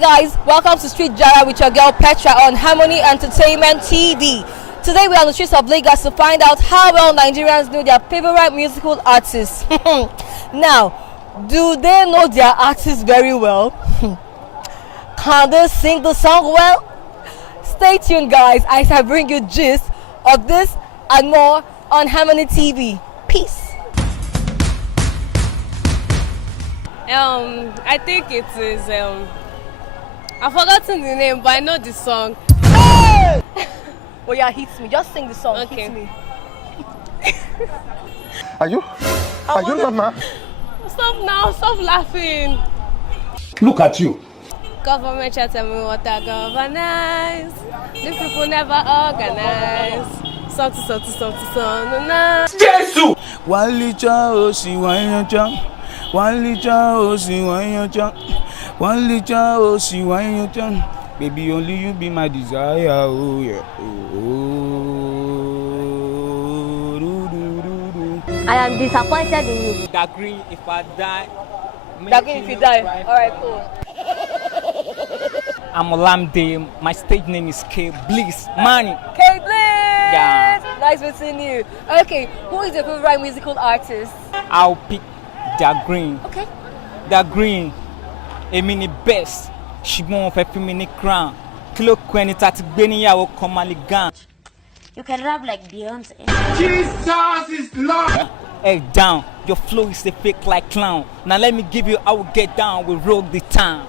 guys, welcome to Street Jara with your girl Petra on Harmony Entertainment TV. Today we are on the streets of Lagos to find out how well Nigerians know their favorite musical artists. Now, do they know their artists very well? Can they sing the song well? Stay tuned guys as I bring you gist of this and more on Harmony TV. Peace. I think it is I've forgotten the name, but I know the song. Hey! Oh yeah, hit me. Just sing the song. Okay. Hit me. Are you mama? Stop now, stop laughing. Look at you. Government shall tell me what I governance. These people never organize. Jesus! Walija osi wanyoja. Walija osi wanyoja. Walija osi wanyoja. Baby, only you be my desire. Oh yeah. I am disappointed in you. That green, if I die. That green if you die. Alright, cool. I'm Olamide. My stage name is K Bliss Money. K Bliss! Yeah. Nice meeting you. Okay, who is your favorite musical artist? I'll pick that green. Okay. That green. A mini best. She won't have a minute crown. Kilo Kweni Tati Beni Yawo Komali Gan. You can rap like Beyonce. Jesus is Lord. Hey down, your flow is a fake like clown. Now let me give you, I will get down, we rogue the town.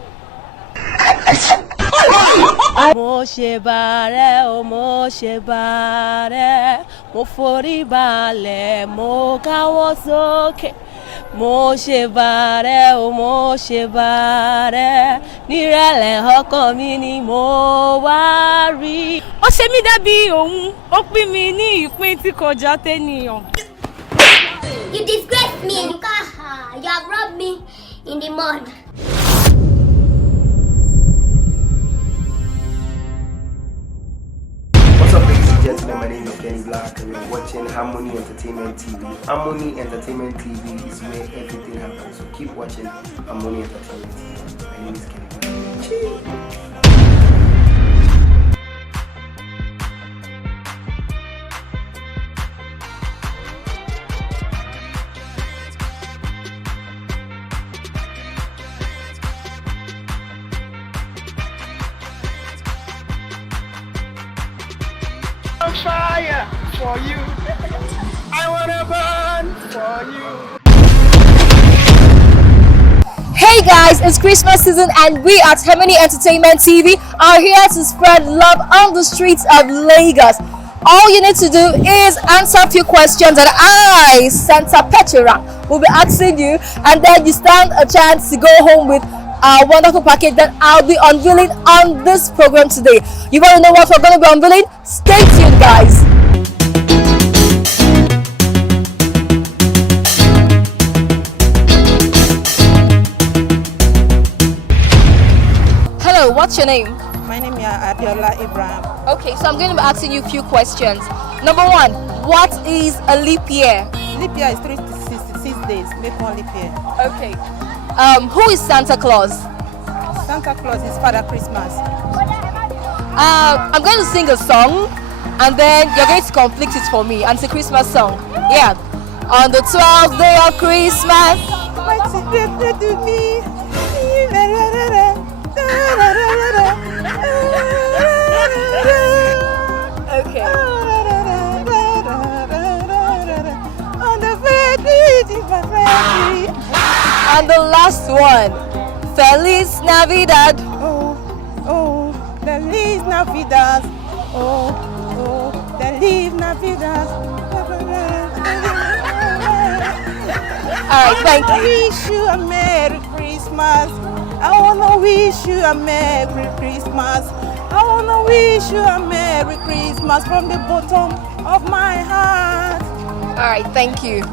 Mo ṣe bàrẹ̀ o, mo ṣe bàrẹ̀, mo forí balẹ̀, mo káwọ́ sókè. Mo ṣe bàrẹ̀ o, mo ṣe bàrẹ̀, nírẹ̀lẹ̀ ọkàn mi ni mo wá rí. Ó ṣe mí dàbí òun, ó pín mi ní ìpín tí kò jọ tẹ́nìyàn. You disgrace me. You have rubbed me in the mud. What's up, ladies and gentlemen? My name is Kenny Black, and you're watching Harmony Entertainment TV. Harmony Entertainment TV is where everything happens. So keep watching Harmony Entertainment TV. My name is Kenny Black. Cheers. Fire for you. I wanna burn for you. Hey guys, it's Christmas season and we at Harmony Entertainment TV are here to spread love on the streets of Lagos. All you need to do is answer a few questions that I, Santa Petra, will be asking you, and then you stand a chance to go home with a wonderful package that I'll be unveiling on this program today. You want to know what we're going to be unveiling? Stay tuned guys. Hello, what's your name? My name is Abiola Ibrahim. Okay, so I'm going to be asking you a few questions. Number one, what is a leap year? Leap year is 366 days. Make one leap year. Okay. Who is Santa Claus? Santa Claus is Father Christmas. I'm going to sing a song and then you're going to complete it for me. And it's a Christmas song. Yeah. On the 12th day of Christmas. To me. Okay. On the birthday. And the last one. Feliz Navidad. Oh, Feliz Navidad. Oh, Feliz Navidad. Alright, thank you. Wish you a Merry Christmas. I wanna wish you a Merry Christmas. I wanna wish you a Merry Christmas from the bottom of my heart. Alright, thank you.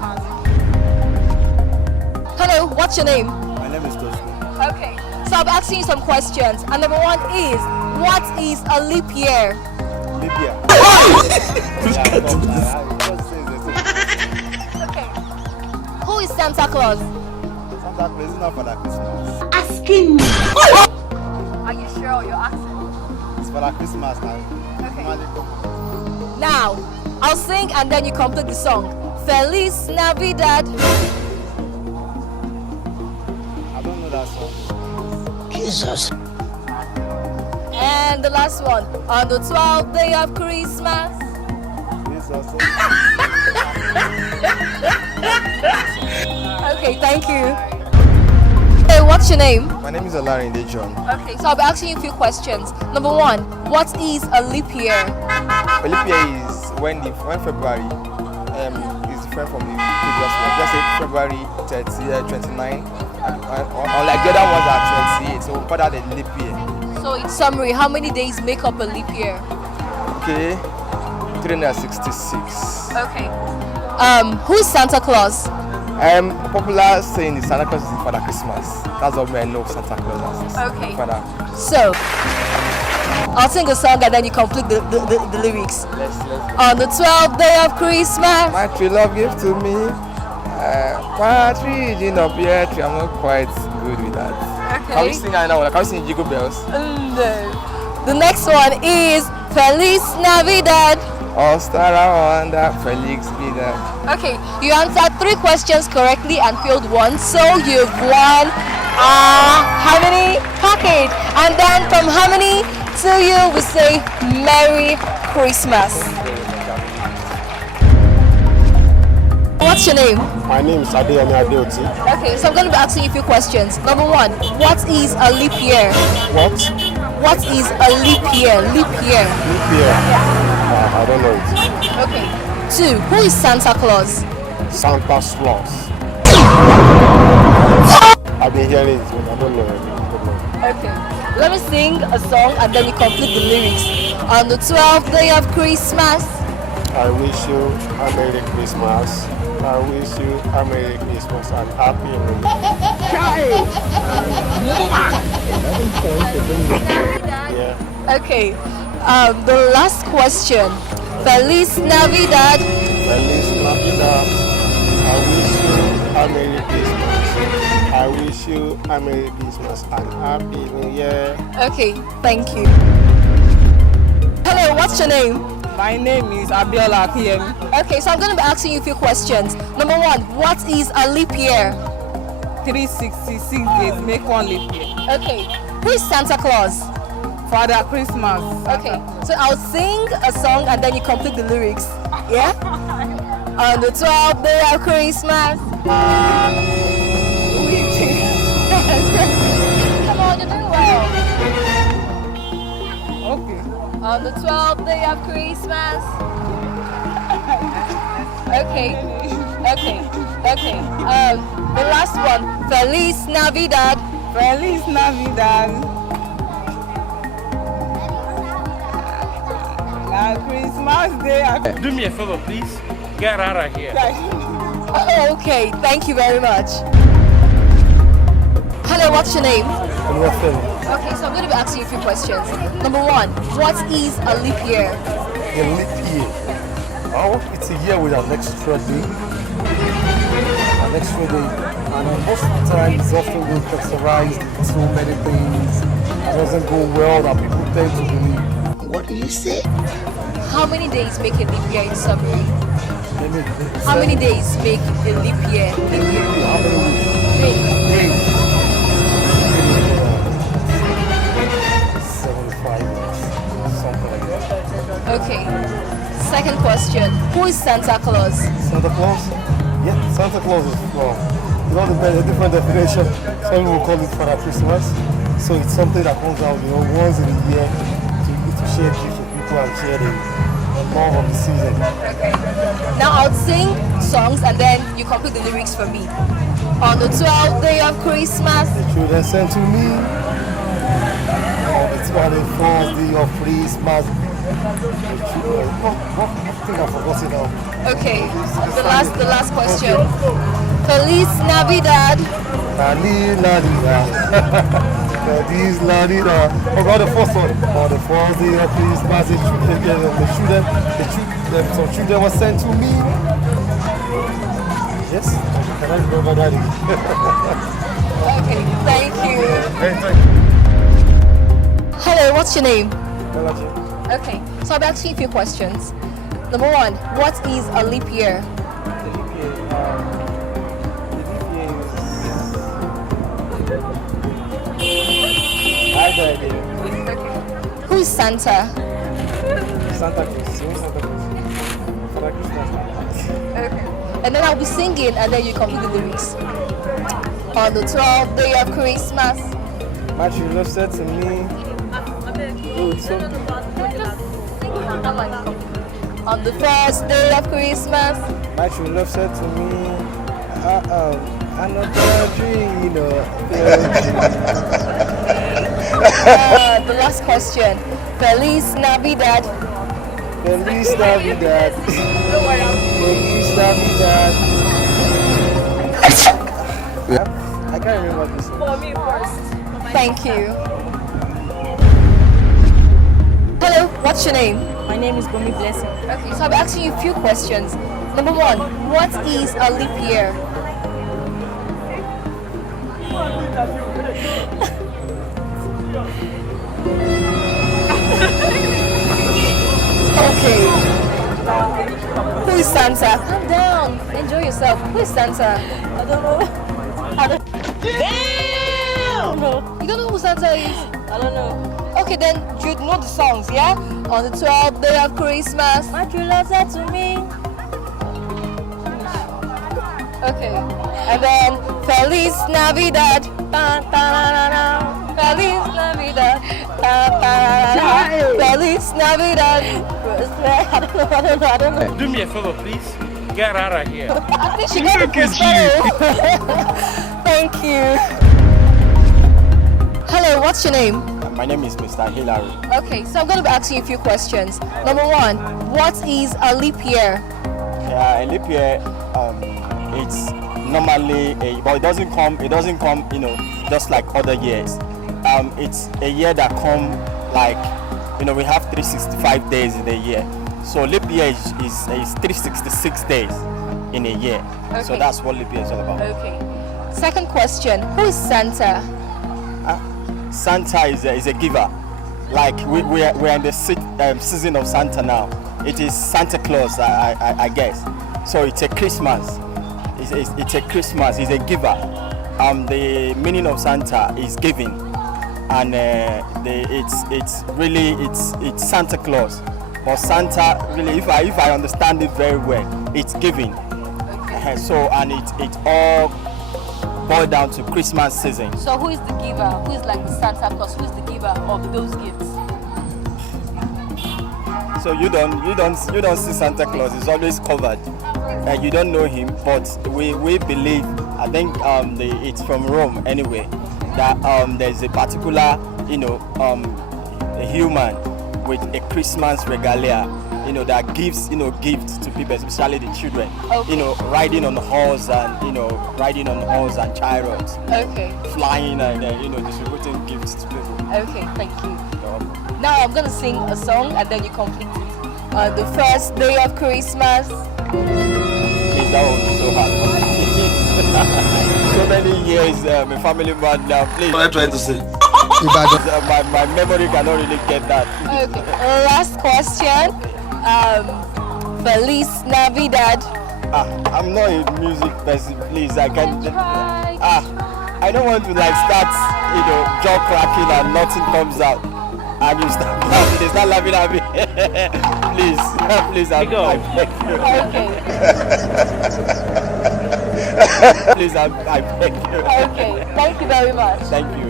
Hello, what's your name? My name is Tosin. Okay, so I'll be asking you some questions. And number one is, what is a leap year? Libya. Okay. Who is Santa Claus? Santa Claus is not Father Christmas. Asking me. Are sure your accent. It's for Christmas now. Okay. Now, I'll sing and then you complete the song. Feliz Navidad. I don't know that song. Jesus. And the last one. On the 12th day of Christmas. Jesus. Okay, thank you. Hey, what's your name? My name is Olarinde John. Okay, so I'll be asking you a few questions. Number one, what is a leap year? A leap year is when February is different from the previous one. Let's say February 29, or like the other ones are 28. So we call that a leap year. So in summary, how many days make up a leap year? Okay, 366. Okay. Who's Santa Claus? Popular saying is Santa Claus is the Father Christmas. That's what I know of Santa Claus as. Okay. Father. So, I'll sing a song and then you complete the lyrics. Let's On the 12th day of Christmas. my true love give to me. Partridge in a pear tree. I'm not quite good with that. Okay. Can we sing another? Can we sing Jingle Bells? No. The next one is Feliz Navidad. All star wonder Felix Vida. Okay, you answered 3 questions correctly and failed 1, so you've won Harmony package. And then from Harmony to you, we say Merry Christmas. What's your name? My name is Adeyemi Adeoti. Okay, so I'm going to be asking you a few questions. Number 1, what is a leap year? What? What is a leap year? Leap year. Leap year? I don't know it. Okay. 2, who is Santa Claus? Santa Claus. I've been hearing it, but I don't know it. Okay. Let me sing a song and then you complete the lyrics. On the 12th day of Christmas. I wish you a Merry Christmas. I wish you a Merry Christmas and Happy New Year. Yeah. Okay. The last question. Feliz Navidad. Feliz Navidad. I wish you a Merry Christmas. I wish you a Merry Christmas and Happy New Year. Okay, thank you. Hello, what's your name? My name is Abiola Akiyemi. Okay, so I'm going to be asking you a few questions. Number 1, what is a leap year? 366 days make one leap year. Okay. Who is Santa Claus? Father Christmas. Okay, so I'll sing a song and then you complete the lyrics. Yeah? On the 12th day of Christmas. Come on, you're doing well. Okay. On the 12th day of Christmas. Okay. The last one. Feliz Navidad. Feliz Navidad. Christmas Day. Do me a favor, please. Get out of here. Okay, thank you very much. Hello, what's your name? Okay, so I'm going to be asking you a few questions. Number 1, what is a leap year? A leap year. Oh, it's a year with an extra day. An extra day. And most of the time it's often been texturized with so many things. It doesn't go well that people tend to believe. What do you say? How many days make a leap year in summary? Maybe How many days make a leap year? How many weeks? Days. 75 years. Something like that. Okay. Second question. Who is Santa Claus? Santa Claus? Yeah, Santa Claus is well, you know, a different definition. Some people call it Father Christmas. So it's something that comes out, once in a year to share gifts with people and share the love of the season. Okay. Now I'll sing songs and then you complete the lyrics for me. On the 12th day of Christmas. The children sent to me. On the 24th day of Christmas. I think I forgot it now. Okay. The last question. Feliz Navidad. Feliz Navidad. Feliz Navidad. About the first one. On the first day of Christmas, some children were sent to me. Yes, can I remember that? Okay, thank you. Thank you. Hello, what's your name? Balaji. Okay, so I'll be asking you a few questions. Number one, what is a leap year? The leap year, I have no idea. Who is Santa? Santa Cruz. Santa Cruz. Father Christmas. Okay. And then I'll be singing and then you complete the lyrics. On the 12th day of Christmas. My true love said to me. On the first day of Christmas. My true love said to me, I'm not dream, The last question. Feliz Navidad. Feliz Navidad. Feliz Navidad. I can't remember what this is. For me first. Thank you. Hello, what's your name? My name is Bomi Blessing. Okay, so I'll be asking you a few questions. Number one, what is a leap year? Okay. Who is Santa? Calm down. Enjoy yourself. Who is Santa? I don't know. Damn! You don't know who Santa is? I don't know. Okay, then you know the songs, yeah? On the 12th day of Christmas. My true love said to me. Okay. And then Feliz Navidad. Feliz Navidad. Feliz Navidad. I don't know. Do me a favor, please. Get out of here. I think she got the Thank you. Hello, what's your name? My name is Mr. Hillary. Okay, so I'm going to be asking you a few questions. Number one, what is a leap year? Yeah, a leap year, it's normally but it doesn't come, just like other years. It's a year that come like, we have 365 days in a year. So leap year is 366 days in a year. Okay. So that's what leap year is all about. Okay. Second question, who is Santa? Santa is a giver. Like we're in the season of Santa now. It is Santa Claus, I guess. So it's a Christmas. It's a Christmas. He's a giver. The meaning of Santa is giving, and it's Santa Claus. But Santa really, if I understand it very well, it's giving. So and it all boiled down to Christmas season. So who is the giver? Who is like the Santa Claus? Who is the giver of those gifts? So you don't see Santa Claus. He's always covered. You don't know him, but we believe. I think it's from Rome anyway. That there's a particular a human with a Christmas regalia. That gives gifts to people, especially the children. Okay. Riding on horse and chariots. Okay. Flying and distributing gifts to people. Okay, thank you. Now I'm gonna sing a song and then you complete it. On the first day of Christmas. Please, that would be so hard. So many years, a family man now. Please. What am I trying to say? My memory cannot really get that. Okay. Last question. Feliz Navidad. I'm not a music person. Please, I can't. I don't want to start, jaw cracking and nothing comes out, and you start laughing. They start laughing at me. Please, I beg you. Okay. Please, I beg you. Okay. Thank you very much. Thank you.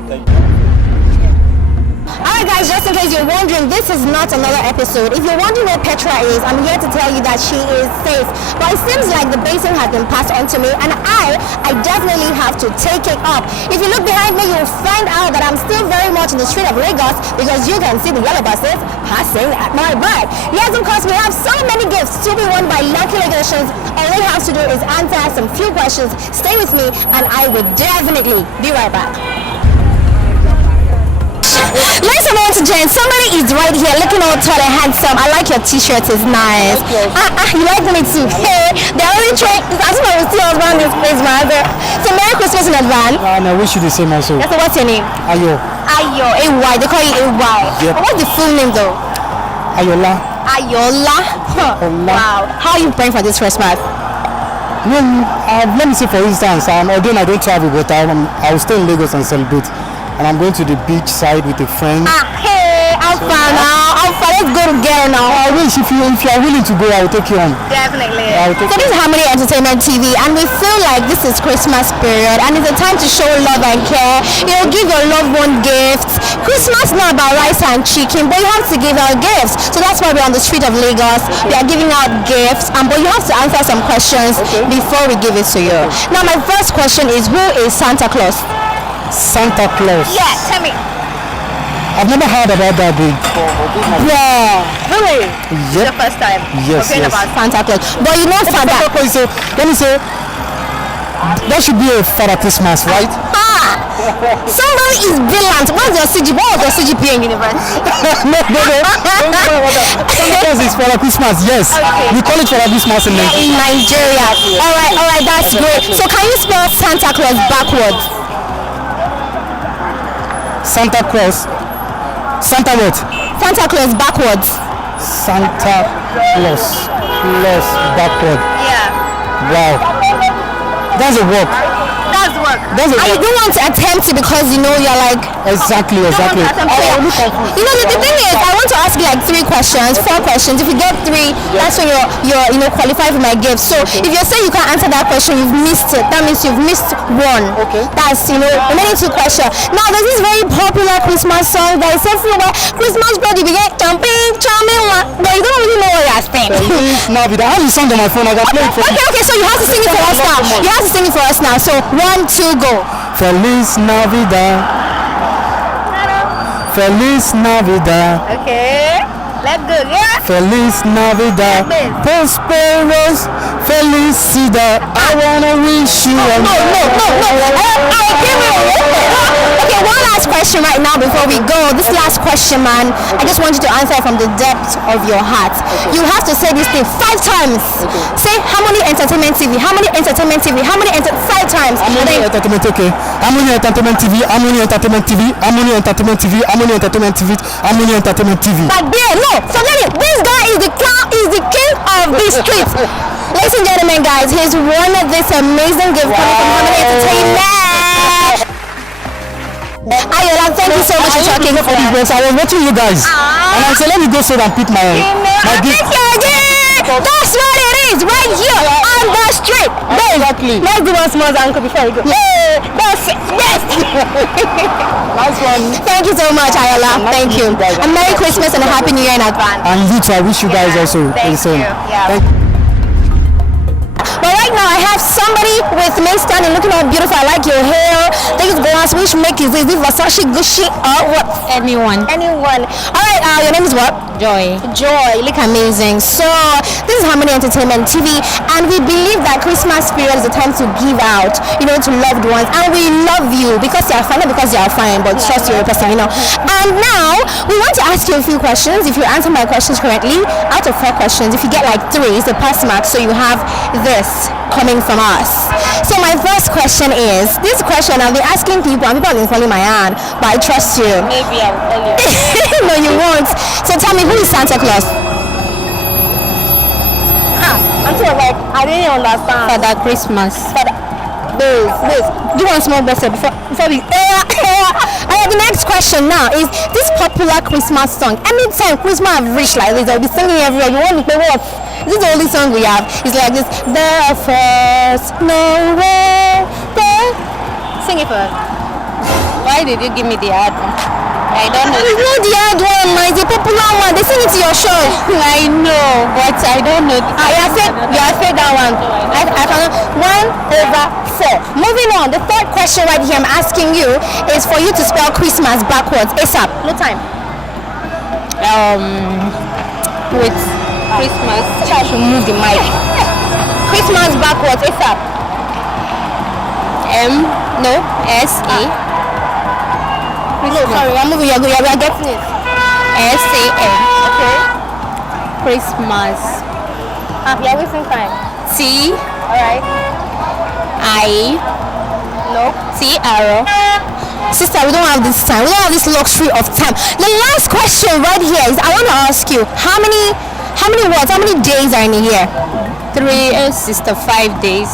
Alright guys, just in case you're wondering, this is not another episode. If you're wondering where Petra is, I'm here to tell you that she is safe. But it seems like the basin has been passed on to me, and I definitely have to take it up. If you look behind me, you'll find out that I'm still very much in the street of Lagos, because you can see the yellow buses passing at my back. Yes, of course, we have so many gifts to be won by Lucky Legations. All you have to do is answer some few questions. Stay with me, and I will definitely be right back. Let's move on to Jen. Somebody is right here looking all tall and handsome. I like your t-shirt, it's nice. You like me too. Hey, the only trick is as soon as we see us around this place, man. So Merry Christmas in advance. And I wish you the same also. So what's your name? Ayo. Ayo, AY. They call you AY. Yep. What's the full name though? Ayola. Ayola. Wow. How are you praying for this Christmas? Let me say for instance, although I don't travel, but I will stay in Lagos and celebrate. And I'm going to the beach side with a friend. Hey, I'm fine now. Let's go together now. I wish if you are willing to go, I will take you on. Definitely. So this is Harmony Entertainment TV, and we feel like this is Christmas period, and it's a time to show love and care. Give your loved one gifts. Christmas is not about rice and chicken, but you have to give out gifts. So that's why we're on the street of Lagos. We are giving out gifts, but you have to answer some questions before we give it to you. Now, my first question is, who is Santa Claus? Santa Claus. Yeah, tell me. I've never heard about that big. Yeah. Really? Yep. The first time. Yes, yes. About Santa Claus. But you know Santa. Let me say, that should be a Father Christmas, right? Somebody is brilliant. What was your CGPA in university? No. Santa Claus is Father Christmas, yes. Okay. We call it Father Christmas in Nigeria. In Nigeria. Alright, that's great. So can you spell Santa Claus backwards? Santa Claus. Santa what? Santa Claus backwards. Santa Claus backward. Yeah. Wow. That's a work. I don't want to attempt it because you're like exactly. The thing is, I want to ask you like 3 questions, 4 questions. If you get 3, that's when you're qualified for my gift. So if you say you can't answer that question, you've missed it. That means you've missed 1. Okay. That's remaining 2 questions. Now there's this very popular Christmas song that is everywhere. Christmas birthday, we get jumping, charming one, but you don't really know what you're saying. I have the song on my phone. I can play it for you. Okay. So you have to sing it for us now. You have to sing it for us now. So 1, 2, go. Feliz Navidad. Feliz Navidad. Okay. Let's go, yeah. Feliz Navidad. Prosperous Felicidad. I wanna wish you a No. Okay, one last question right now before we go. This last question, man, I just want you to answer from the depth of your heart. You have to say this thing 5 times. Say Harmony Entertainment TV. Harmony Entertainment TV. 5 times. Harmony Entertainment, okay. Harmony Entertainment TV. Harmony Entertainment TV. Harmony Entertainment TV. Harmony Entertainment TV. Harmony Entertainment TV. But there, no, forget it. This guy is the king of these streets. Ladies and gentlemen, guys, he's won this amazing gift coming from Harmony Entertainment. Ayola, thank you so much for talking. I was watching you guys, and I said, let me go so that pick my gift. That's what it is, right here on the street. Exactly. Let's do one small uncle before we go. Yeah, that's it. Yes. Nice one. Thank you so much, Ayola. Thank you. And Merry Christmas and a Happy New Year in advance. And you too. I wish you guys also the same. Yeah. But right now I have somebody with me standing looking all beautiful. I like your hair. These glass, which make is this Versace, Gucci, or what? Anyone. Alright, your name is what? Joy. You look amazing. So this is Harmony Entertainment TV, and we believe that Christmas period is a time to give out, to loved ones, and we love you because you are fine, not because you are fine, but trust you're a person, And now we want to ask you a few questions. If you answer my questions correctly, out of 4 questions, if you get like 3, it's a pass mark. So you have this coming from us. So my first question is, this question I've been asking people, and people have been falling my hand, but I trust you. Maybe I will tell you. No, you won't. So tell me, who is Santa Claus? I didn't understand. Father Christmas. This. Do you want small better before we? The next question now is this popular Christmas song. Anytime Christmas have reached like this, I'll be singing everywhere. You want to play what? This is the only song we have. It's like this. The first nowhere. Sing it first. Why did you give me the hard one? I don't know. It's not the hard one, man. It's a popular one. They sing it to your show. I know, but I don't know. You have said that one. I found 1/4. Moving on, the 3rd question right here I'm asking you is for you to spell Christmas backwards. ASAP. No time. With Christmas. I should move the mic. Christmas backwards. ASAP. S-A. No, sorry, I'm moving. We are getting it. S-A-N. Okay. Christmas. You're wasting time. T. Alright. I. No. T-R. Sister, we don't have this time. We don't have this luxury of time. The last question right here is I want to ask you, how many words, how many days are in a year? 3 sister 5 days.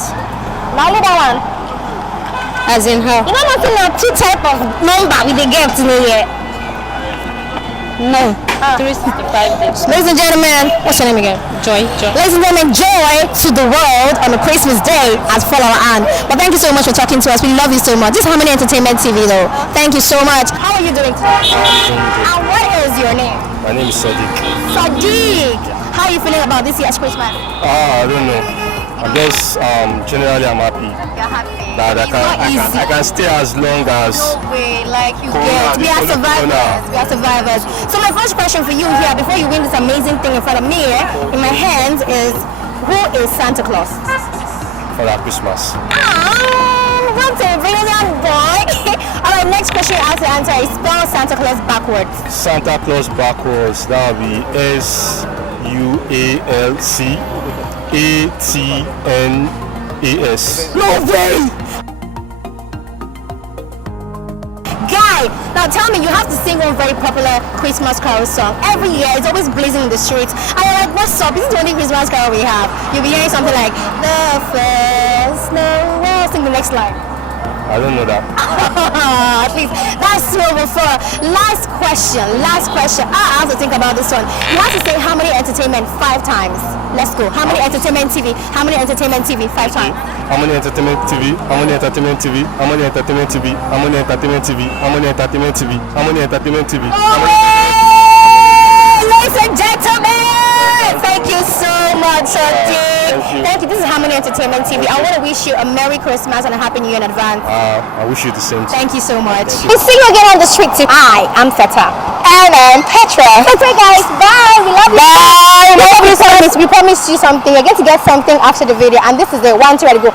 Now look that one. As in how? You know nothing now, 2 type of number with the gift in a year. No. 365 days. Ladies and gentlemen, what's your name again? Joy. Ladies and gentlemen, joy to the world on a Christmas day as follow Anne. But thank you so much for talking to us. We love you so much. This is Harmony Entertainment TV though. Thank you so much. How are you doing today? And what is your name? My name is Sadiq. Sadiq. How are you feeling about this year's Christmas? I don't know. I guess generally I'm happy. You're happy. That I can stay as long as. No way, like you get. We are survivors. We are survivors. So my first question for you here, before you win this amazing thing in front of me, in my hands, is who is Santa Claus? For that Christmas. What a brilliant boy. Alright, next question I have to answer is spell Santa Claus backwards. Santa Claus backwards, that will be SUALCATNAS. No way! Guy, now tell me, you have to sing one very popular Christmas carol song. Every year, it's always blazing in the streets. And you're like, what's up? This is the only Christmas carol we have. You'll be hearing something like, the first snow. Well, sing the next line. I don't know that. At least that's silver for last question. I have to think about this one. You have to say how many entertainment 5 times. Let's go. How many entertainment TV? 5 times. How many entertainment TV? How many entertainment TV? How many entertainment TV? How many entertainment TV? How many entertainment TV? How many entertainment TV? Ladies and gentlemen, thank you so much, Sadiq. Thank you. This is Harmony Entertainment TV. I want to wish you a Merry Christmas and a Happy New Year in advance. I wish you the same. Thank you so much. We'll see you again on the street too. I am Feta. And I'm Petra. Okay, guys. Bye. We love you. Bye. We love you so much. We promised you something. You're going to get something after the video. And this is it. 1, 2, ready, go.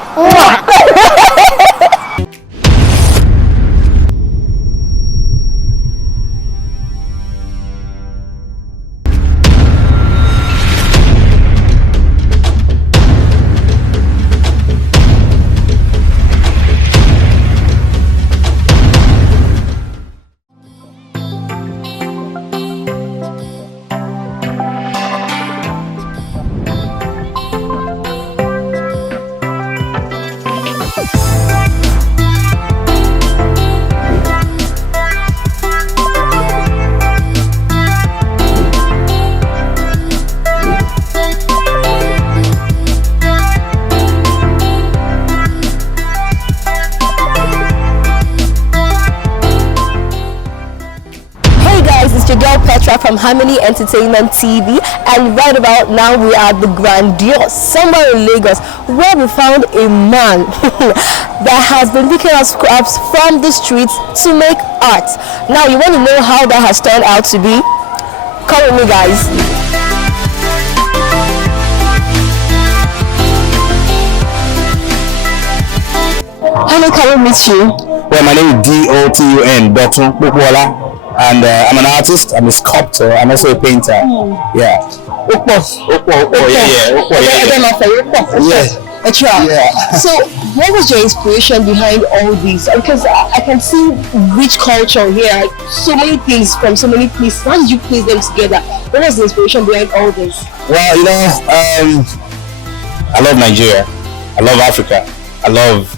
From Harmony Entertainment TV, and right about now we are at the Grandiose somewhere in Lagos, where we found a man that has been picking up scraps from the streets to make art. Now you want to know how that has turned out to be? Come with me, guys. Hello, can we meet you? Well, my name is DOTUN, Dotun Popola. And I'm an artist, I'm a sculptor, I'm also a painter. Yeah. Yeah. So, what was your inspiration behind all these? Because I can see rich culture here, so many things from so many places. How did you place them together? What was the inspiration behind all this? Well, you know, I love Nigeria. I love Africa. I love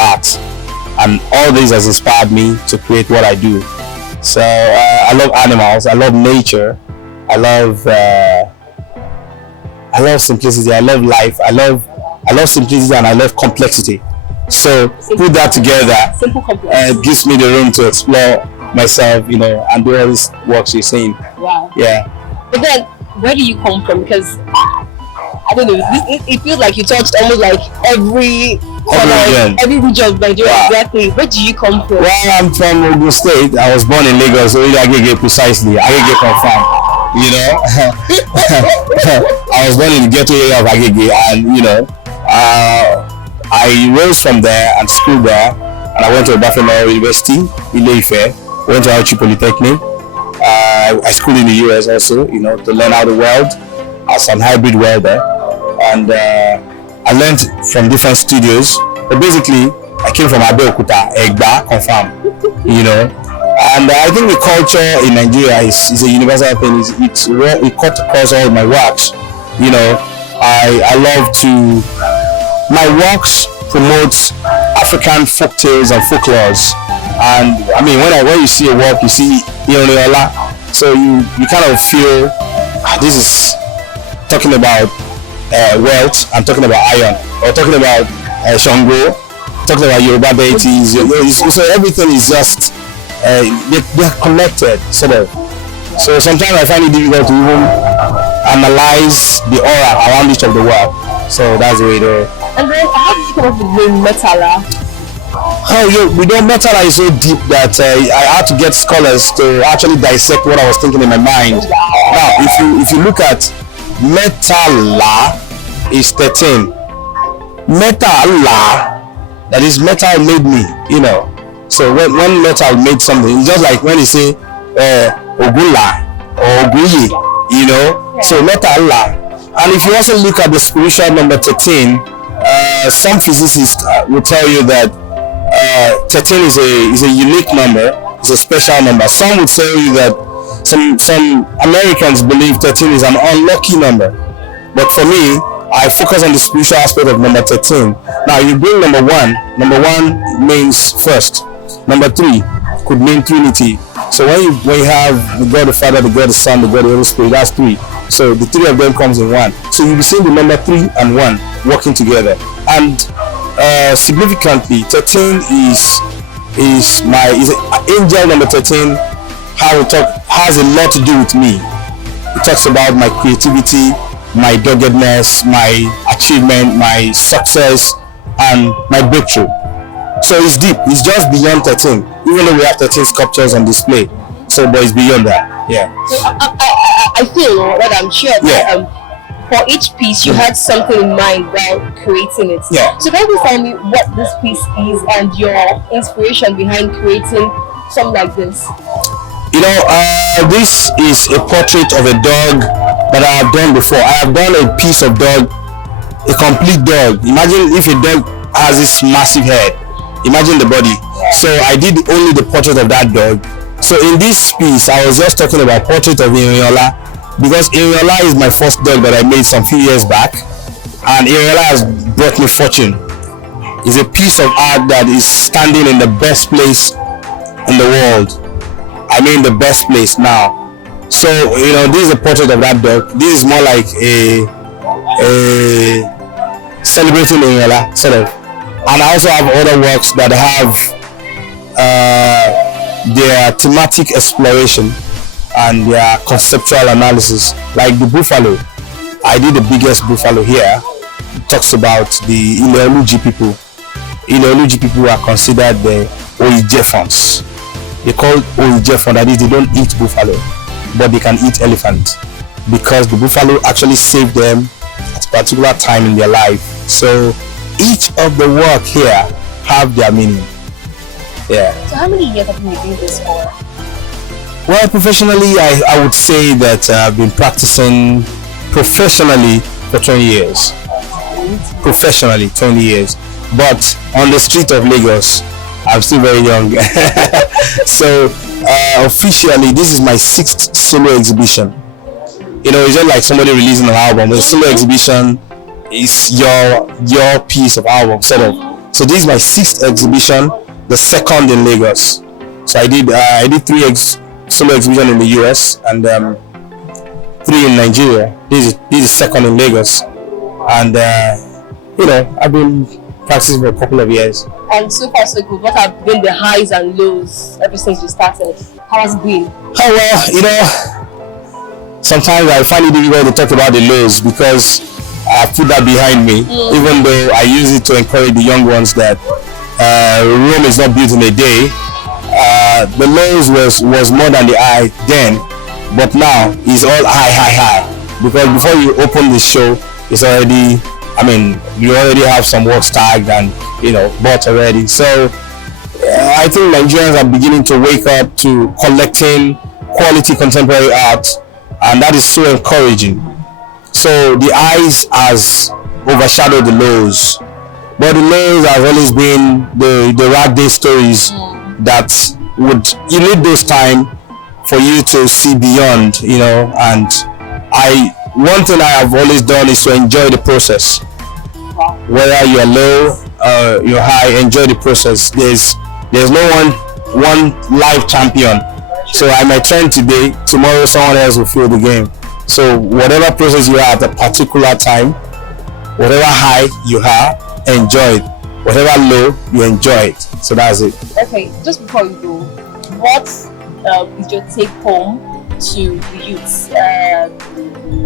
art. And all this has inspired me to create what I do. So I love animals, I love nature, I love simplicity, I love life, I love simplicity, and I love complexity. So put that together, gives me the room to explore myself, you know, and do all these works you're saying. Wow. Yeah. But then, where do you come from? Because I don't know, it feels like you touched almost like every region of Nigeria. Yeah. Exactly. Where do you come from? Well, I'm from Ogun State. I was born in Lagos, so Agege precisely. Agege confirmed. You know, I was born in the ghetto area of Agege, and you know, I rose from there and schooled there, and I went to Obafemi University, Ile-Ife. Went to Auchi Polytechnic. I schooled in the US also, you know, to learn how to weld as an hybrid welder, and I learned from different studios. But basically, I came from Abeokuta, Egba, confirm. You know, and I think the culture in Nigeria is a universal thing. It cut across all my works. You know, I love to, my works promotes African folk tales and folklores. And I mean, when you see a work, you see Ioniola, so you kind of feel this is talking about wealth, and talking about iron, or talking about Shango, talking about Yoruba deities. So everything is just they're connected, sort of. So sometimes I find it difficult to even analyze the aura around each of the work. So that's the way to. And then how did you come up with the name Metala? Oh, yeah, Metala is so deep that I had to get scholars to actually dissect what I was thinking in my mind. Now, if you look at Metala is 13. Metala, that is metal made me, you know. So when metal made something, it's just like when you say Ogula or Oguyi, you know. So Metala. And if you also look at the spiritual number 13, some physicists will tell you that 13 is a unique number, it's a special number. Some would tell you that some Americans believe 13 is an unlucky number. But for me, I focus on the spiritual aspect of number 13. Now you bring number 1. Number 1 means first. Number 3 could mean Trinity. So when you have the God the Father, the God the Son, the God the Holy Spirit, that's 3. So the 3 of them comes in 1. So you'll be seeing the number 3 and 1 working together. And significantly, 13 is angel number 13. Has a lot to do with me. It talks about my creativity, my doggedness, my achievement, my success, and my breakthrough. So it's deep. It's just beyond 13. Even though we have 13 sculptures on display, so but it's beyond that. Yeah. So I feel that I'm sure that for each piece you had something in mind while creating it. Yeah. So can you tell me what this piece is and your inspiration behind creating something like this? You know, this is a portrait of a dog that I have done before. I have done a piece of dog, a complete dog. Imagine if a dog has this massive head. Imagine the body. So I did only the portrait of that dog. So in this piece, I was just talking about portrait of Iriola, because Iriola is my first dog that I made some few years back, and Iriola has brought me fortune. It's a piece of art that is standing in the best place in the world. I mean the best place now. So you know, this is a portrait of that dog. This is more like a celebrating Iriola, sort of. And I also have other works that have their thematic exploration and their conceptual analysis, like the buffalo. I did the biggest buffalo here. It talks about the Ile-Oluji people. Ile-Oluji people are considered the Oijefons. They call Oijefon, that is, they don't eat buffalo, but they can eat elephant, because the buffalo actually saved them at a particular time in their life. So each of the work here have their meaning. Yeah. So how many years have you been doing this for? Well, professionally, I would say that I've been practicing professionally for 20 years. Professionally, 20 years. But on the street of Lagos, I'm still very young. So officially, this is my 6th solo exhibition. You know, it's just like somebody releasing an album. The solo exhibition is your piece of album, sort of. So this is my 6th exhibition, the 2nd in Lagos. So I did 3 solo exhibition in the US and 3 in Nigeria. This is the 2nd in Lagos, and you know, I've been practicing for a couple of years. And so far so good. What have been the highs and lows ever since you started? How has it been? Oh well, you know, sometimes I find it difficult to talk about the lows because I put that behind me, even though I use it to encourage the young ones that Rome is not built in a day. The lows was more than the high then, but now it's all high, because before you open the show, it's already, I mean, you already have some works tagged and, you know, bought already. So I think Nigerians are beginning to wake up to collecting quality contemporary art, and that is so encouraging. So the highs has overshadowed the lows. But the lows have always been the rag day stories that you need those time for you to see beyond, and one thing I have always done is to enjoy the process. Whether you're low, you're high, enjoy the process. There's no one live champion. So I might train today, tomorrow someone else will fill the game. So whatever process you are at a particular time, whatever high you have, enjoy it. Whatever low, you enjoy it. So that's it. Okay, just before you go, what is your take home to the youths,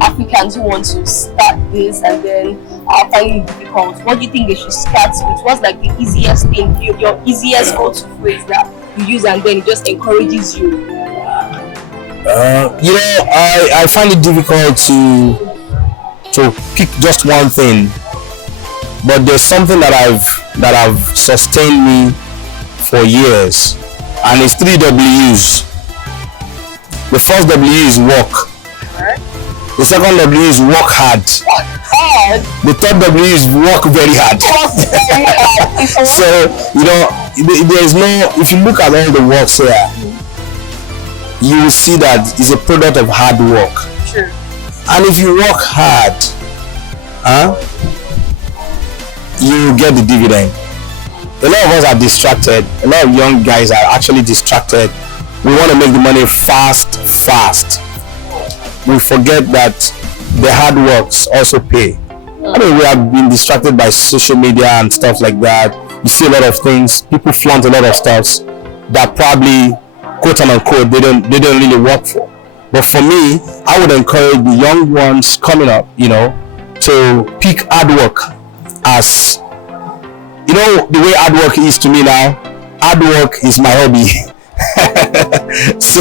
Africans who want to start this and then are finding it difficult? What do you think they should start with? What's like the easiest thing, your easiest go-to phrase that you use and then it just encourages you? I find it difficult to pick just one thing, but there's something that have sustained me for years, and it's 3 W's. The first W is work. The second W is work hard. The third W is work very hard. So there's no. If you look at all the works here, you will see that it's a product of hard work. Sure. And if you work hard, you get the dividend. A lot of us are distracted. A lot of young guys are actually distracted. We want to make the money fast. We forget that the hard works also pay. I mean, we have been distracted by social media and stuff like that. You see a lot of things. People flaunt a lot of stuff that probably, quote unquote, they don't really work for. But for me, I would encourage the young ones coming up, to pick hard work as, the way hard work is to me now. Hard work is my hobby. So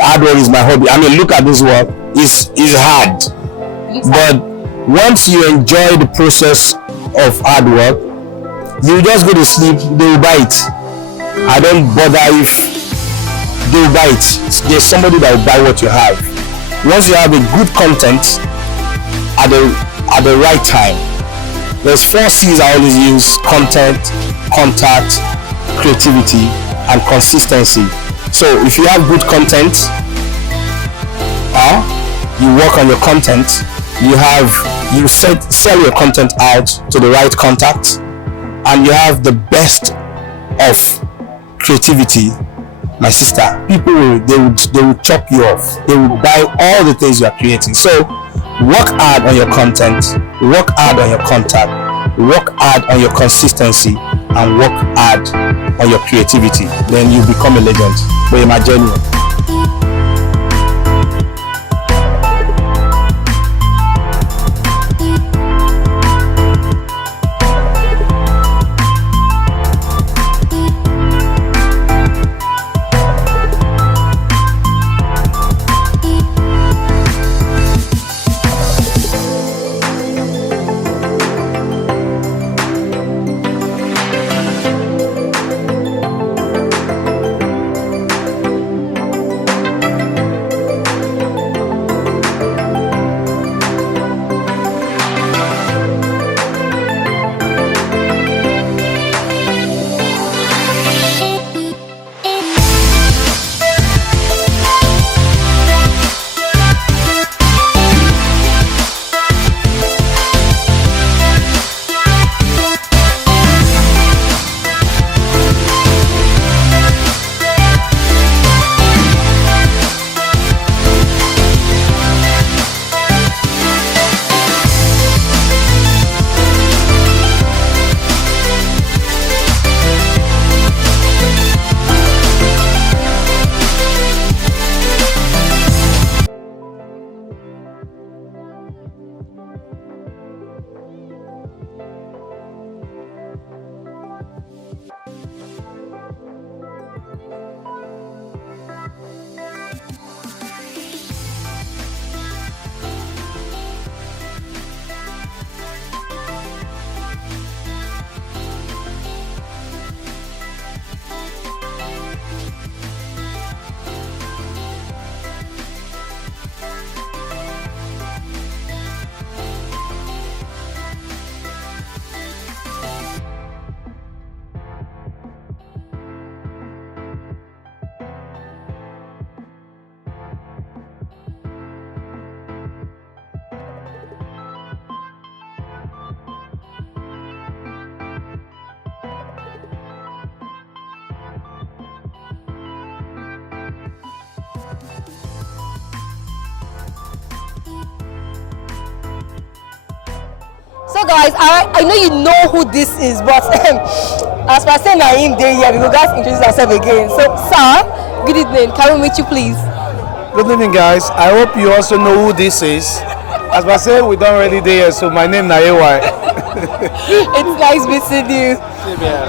hard work is my hobby. I mean, look at this work. It's hard. But once you enjoy the process of hard work, you just go to sleep, they will buy it. I don't bother if they will buy it. There's somebody that will buy what you have. Once you have a good content at the right time. There's 4 C's I always use: content, contact, creativity, and consistency. So if you have good content, you work on your content, you sell your content out to the right contacts, and you have the best of creativity, my sister, people will chop you off. They will buy all the things you are creating. So work hard on your content, work hard on your contact, work hard on your consistency, and work hard on your creativity. Then you become a legend. But you're my genuine. So guys, I know you know who this is, but as per saying Naim day here, we will guys introduce ourselves again. So sir, good evening. Can we meet you please? Good evening, guys. I hope you also know who this is. As I said, we don't already there, so my name is Naewa. It's nice meeting you.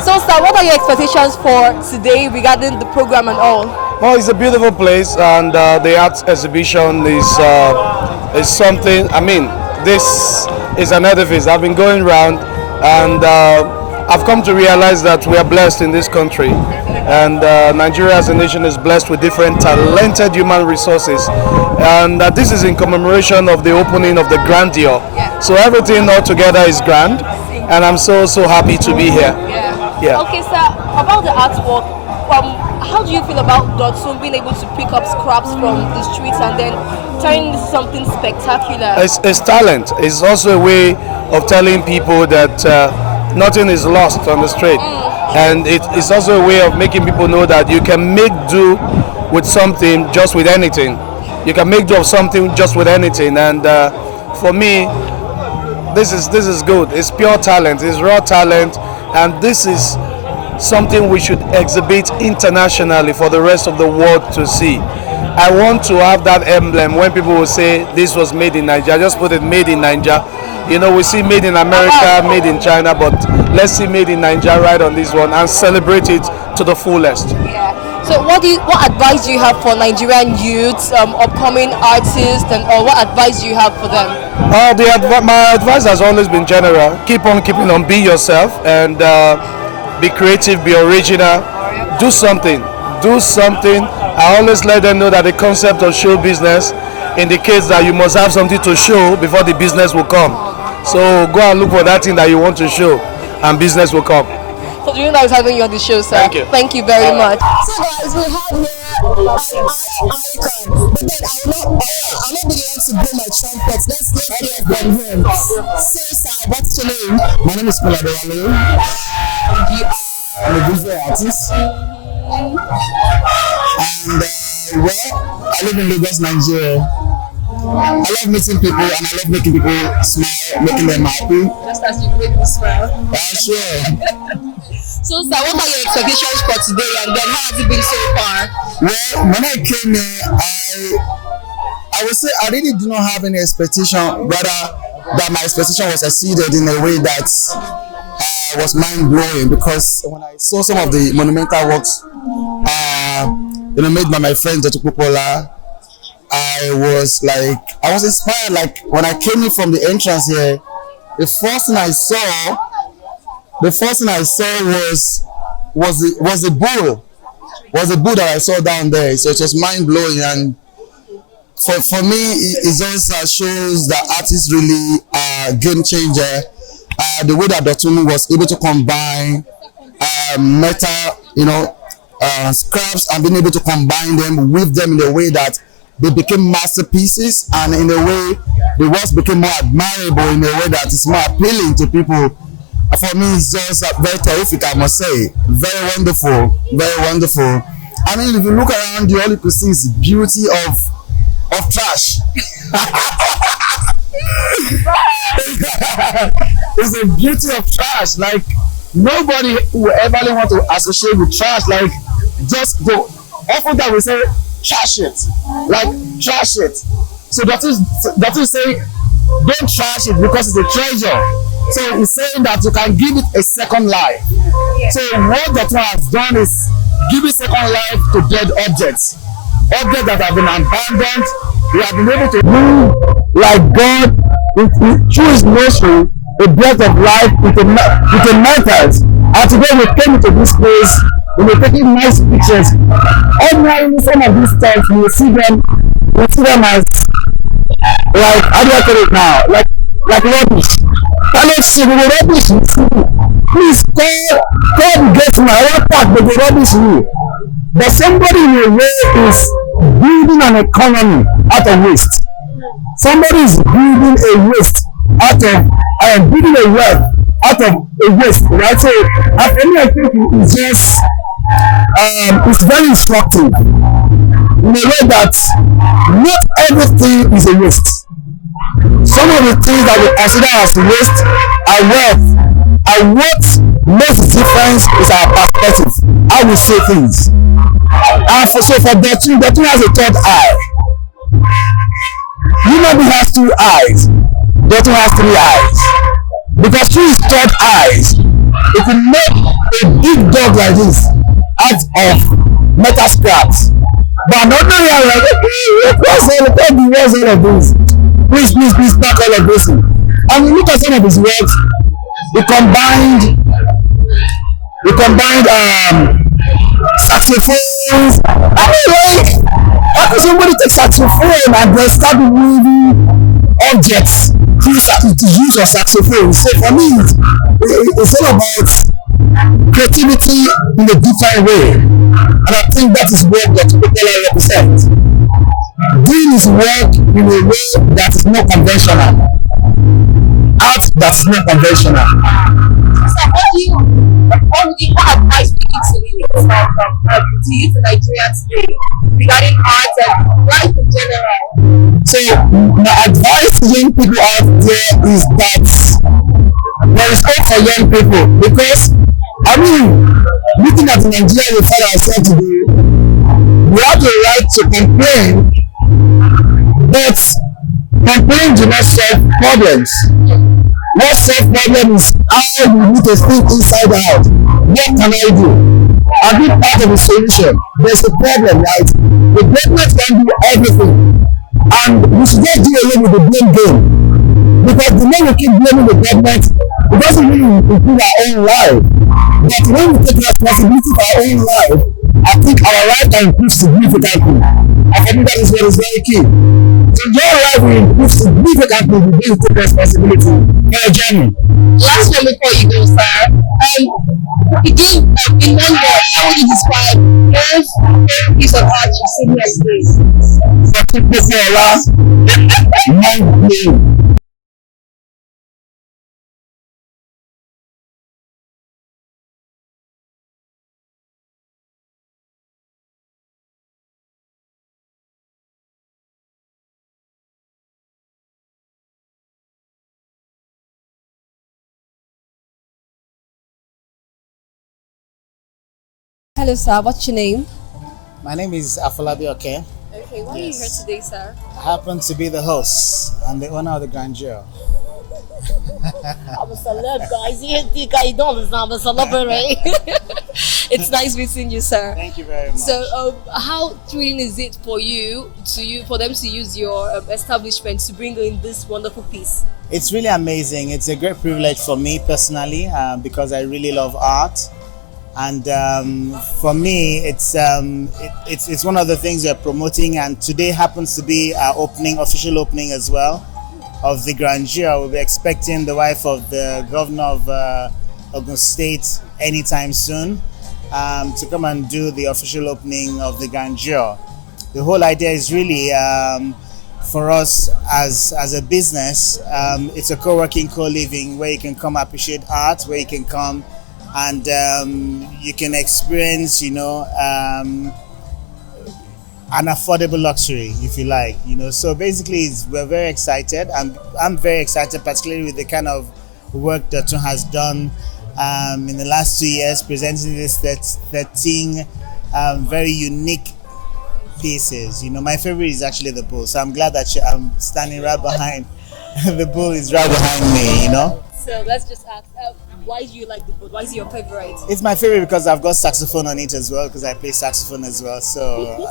So sir, what are your expectations for today regarding the program and all? Well, it's a beautiful place, and the art exhibition is something. I mean, this is an edifice. I've been going around, and I've come to realize that we are blessed in this country, and Nigeria as a nation is blessed with different talented human resources, and this is in commemoration of the opening of the grandeur. So everything all together is grand, and I'm so happy to be here. Yeah. Okay, sir. About the artwork, how do you feel about Dotun being able to pick up scraps from the streets and then turning into something spectacular? It's talent. It's also a way of telling people that nothing is lost on the street, and it's also a way of making people know that you can make do with something just with anything. You can make do of something just with anything, and for me, this is good. It's pure talent. It's raw talent, and this is something we should exhibit internationally for the rest of the world to see. I want to have that emblem when people will say this was made in Nigeria. Just put it made in Nigeria. You know, we see made in America, made in China, but let's see made in Nigeria right on this one and celebrate it to the fullest. Yeah. So what advice do you have for Nigerian youths, upcoming artists, and or what advice do you have for them? My advice has always been general. Keep on keeping on, be yourself, and be creative, be original, do something. I always let them know that the concept of show business indicates that you must have something to show before the business will come. So go and look for that thing that you want to show, and business will come. So do you know I was having you on the show, sir? Thank you. Thank you very much. So guys, we have here an icon, but then I'm not being able to blow my trumpet. Let's hear from him. Say, sir, what's your name? My name is Kola Dewale. I'm a visual artist. And I live in Lagos, Nigeria. I love meeting people, and I love making people smile, making them happy. Just as you make me smile. Sure. So, sir, what are your expectations for today, and then how has it been so far? Well, when I came here, I would say I really do not have any expectation, rather that my expectation was exceeded in a way that was mind-blowing, because when I saw some of the monumental works made by my friend Dr. Popola, I was inspired. Like when I came in from the entrance here, the first thing I saw was the bull that I saw down there. So it was mind-blowing, and for me it just shows that artists really are game changer. The way that Dotun was able to combine metal, scraps, and being able to combine them, weave them in a way that they became masterpieces, and in a way the works became more admirable, in a way that is more appealing to people. For me, it's just very terrific, I must say. Very wonderful, very wonderful. I mean, if you look around you, all you can see is the beauty of trash. It's the beauty of trash. Like, nobody will ever want to associate with trash. Like, just go. Often that we say, trash it. Like, trash it. So that is saying, don't trash it because it's a treasure. So he's saying that you can give it a second life. So what Dotun has done is give a second life to dead objects. Objects that have been abandoned. We have been able to move like God through his nostril, a breath of life into metals. And today we came into this place, we were taking nice pictures. Ordinarily, some of these things, we see them as, like, how do I put it now? Like rubbish. Rubbish. Please God gets my own part, but the rubbish you. But somebody in a way is building an economy out of waste. Somebody is building a waste out of, building a wealth out of a waste, right? So, I think it's just, it's very instructive in a way that not everything is a waste. some of the things that we consider as waste are wealth. And what makes the difference is our perspective, how we see things. And for Dotun has a third eye. Human being has 2 eyes. Dotun has 3 eyes. Because through his third eyes, it could make a big dog like this out of metal scraps. But not knowing how what's all of this? Please pack all of this. And we look at some of his works. We combined saxophones. I mean, like, how could somebody take saxophone and then start moving objects through the use of saxophone? So for me, it's all about creativity in a different way, and I think that is what Popela represents. Doing his work in a way that is not conventional. Art that's not conventional. So what advice would you give to youth in Nigeria today regarding art and life in general? So my advice to young people out there is that there is hope for young people, because I mean, looking at Nigeria we find ourselves today, we have the right to complain, but complain do not solve problems. What solve problem is how we need to think inside out. What can I do? I'll be part of the solution. There's a problem, right? The government can do everything, and we should just do away with the blame game. Because the more we keep blaming the government, it doesn't really improve our own life. But when we take responsibility for our own life, I think our life can improve significantly. I think that is what is very key. So your life will improve significantly when you take responsibility for your journey. Last one before you go, sir. Again, in one word, how would you describe your favorite piece of art you've seen here today? Mind-blowing. Hello, sir. What's your name? My name is Afolabi Oke. Okay, why are you here today, sir? I happen to be the host and the owner of the grandeur. I'm a celeb, guys. You don't understand. I'm a celebrity. It's nice meeting you, sir. Thank you very much. So, how thrilling is it for for them to use your establishment to bring in this wonderful piece? It's really amazing. It's a great privilege for me personally because I really love art. And for me, it's one of the things we're promoting, and today happens to be our official opening as well of the grandeur. We'll be expecting the wife of the governor of Ogun State anytime soon to come and do the official opening of the grandeur. The whole idea is really for us as a business, it's a co-working, co-living where you can come appreciate art, where you can come and you can experience, an affordable luxury, if you like, So basically, we're very excited. I'm very excited, particularly with the kind of work that Dotun has done in the last 2 years, presenting this 13 very unique pieces. My favorite is actually the bull, so I'm glad that I'm standing right behind. The bull is right behind me, So let's just ask. Why do you like the boat? Why is it your favorite? It's my favorite because I've got saxophone on it as well, because I play saxophone as well. So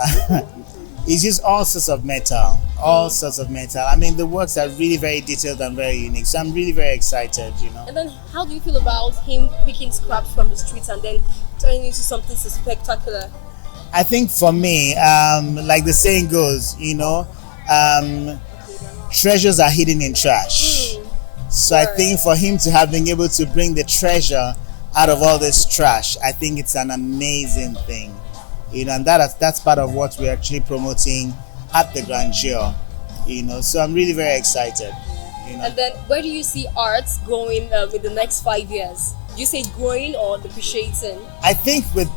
it's just all sorts of metal. I mean, the works are really very detailed and very unique. So I'm really very excited, And then how do you feel about him picking scraps from the streets and then turning into something so spectacular? I think for me, like the saying goes, treasures are hidden in trash. So I think for him to have been able to bring the treasure out of all this trash, I think it's an amazing thing. And that's part of what we're actually promoting at the grandeur. So I'm really very excited. And then where do you see arts going in the next 5 years? Do you say growing or depreciating? I think with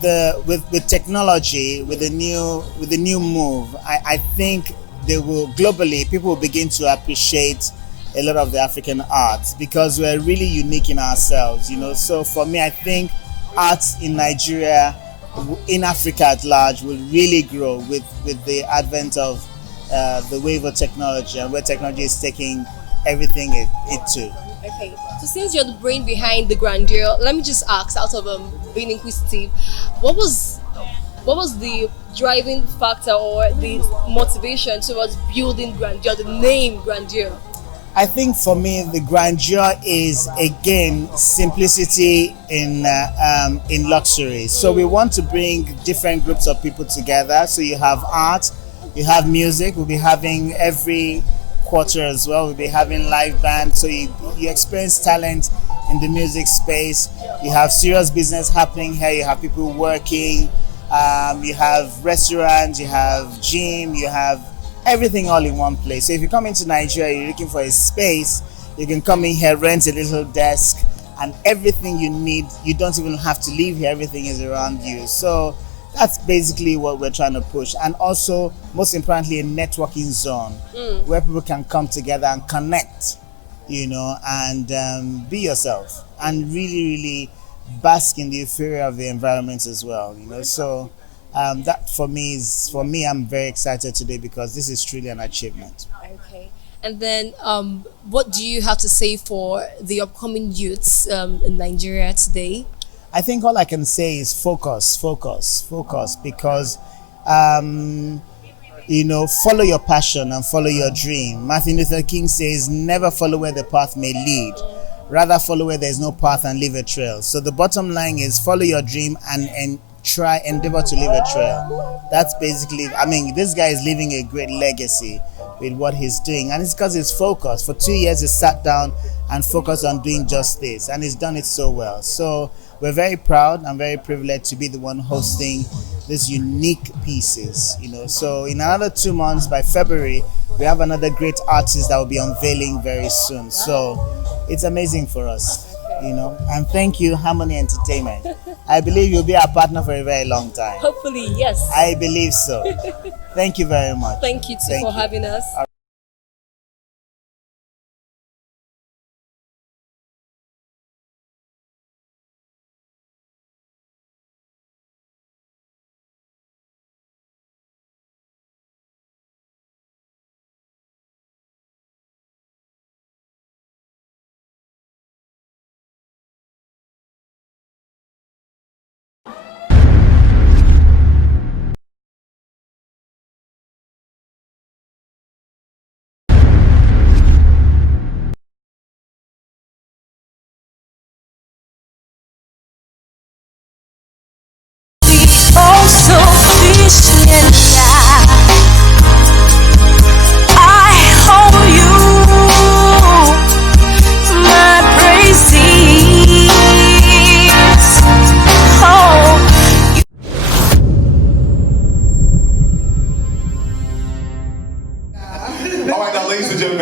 technology, with the new move, I think they will globally, people will begin to appreciate a lot of the African arts because we're really unique in ourselves, you know. So for me, I think arts in Nigeria, in Africa at large, will really grow with the advent of the wave of technology and where technology is taking everything it to. Okay, so since you're the brain behind the Grandeur, let me just ask, out of being inquisitive, what was the driving factor or the motivation towards building Grandeur, the name Grandeur? I think for me, the Grandeur is again simplicity in luxury. So we want to bring different groups of people together. So you have art, you have music. We'll be having every quarter as well. We'll be having live band. So you experience talent in the music space. You have serious business happening here. You have people working. You have restaurants. You have gym. You have everything all in one place. So if you come into Nigeria, you're looking for a space, you can come in here, rent a little desk, and everything you need, you don't even have to leave here, everything is around you. So that's basically what we're trying to push. And also, most importantly, a networking zone where people can come together and connect, you know, and be yourself and really, really bask in the euphoria of the environment as well, you know. So that for me, I'm very excited today because this is truly an achievement. Okay. And then what do you have to say for the upcoming youths in Nigeria today? I think all I can say is focus, because you know, follow your passion and follow your dream. Martin Luther King says, never follow where the path may lead, rather follow where there's no path and leave a trail. So the bottom line is follow your dream and endeavor to leave a trail. That's basically, I mean, this guy is leaving a great legacy with what he's doing, and it's because he's focused. For 2 years he sat down and focused on doing just this, and he's done it so well. So we're very proud and very privileged to be the one hosting these unique pieces, you know. So in another 2 months, by February, we have another great artist that will be unveiling very soon. So it's amazing for us, you know. And thank you, Harmony Entertainment. I believe you'll be our partner for a very long time. Hopefully, yes. I believe so. Thank you very much. Thank you too for having us.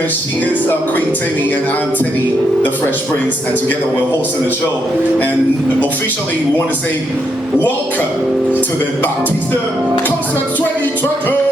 She is Queen Teddy and I'm Teddy the Fresh Prince, and together we're hosting the show. And officially we want to say welcome to the Baptista Concert 2020.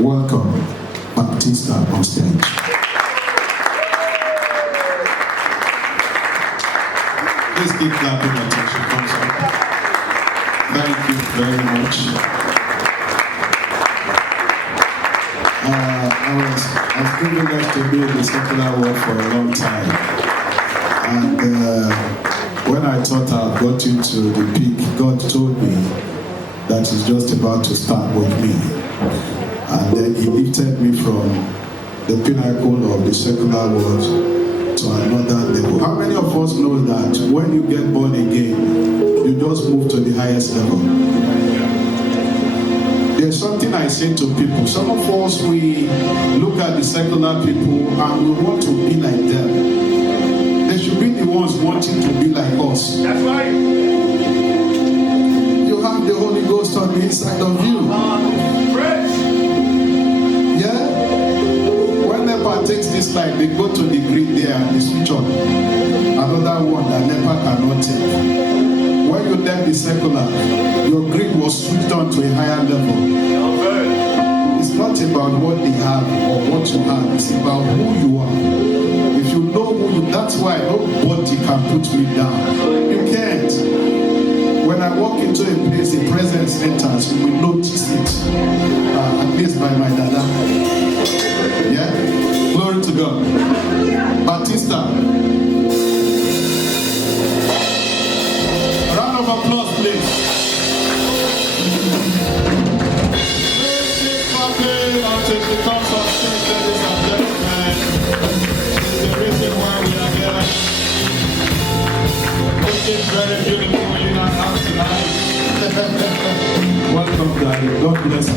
welcome Baptista on stage. Please keep clapping until she comes up. Thank you very much. I was privileged to be in the secular world for a long time. And when I thought I had got into the peak, God told me that He's just about to start with me. And then He lifted me from the pinnacle of the secular world to another level. How many of us know that when you get born again, you just move to the highest level? There's something I say to people. Some of us, we look at the secular people and we want to be like them. They should be the ones wanting to be like us. That's right. You have the Holy Ghost on the inside of you. Yeah? When NEPA takes this light, they go to the grid there and they switch on. Another one that NEPA cannot take. When you left the secular, your grid was switched on to a higher level. It's not about what they have or what you have, it's about who you are. If you know who you, that's why nobody can put me down. You can't. When I walk into a place, the presence enters, you will notice it. At least by my dada. Yeah? Glory to God. Baptista. Round of applause, please. Until she comes on stage, ladies and gentlemen. There's a reason why we are here. Looking very beautiful in our house tonight. Welcome, Daddy. God bless you.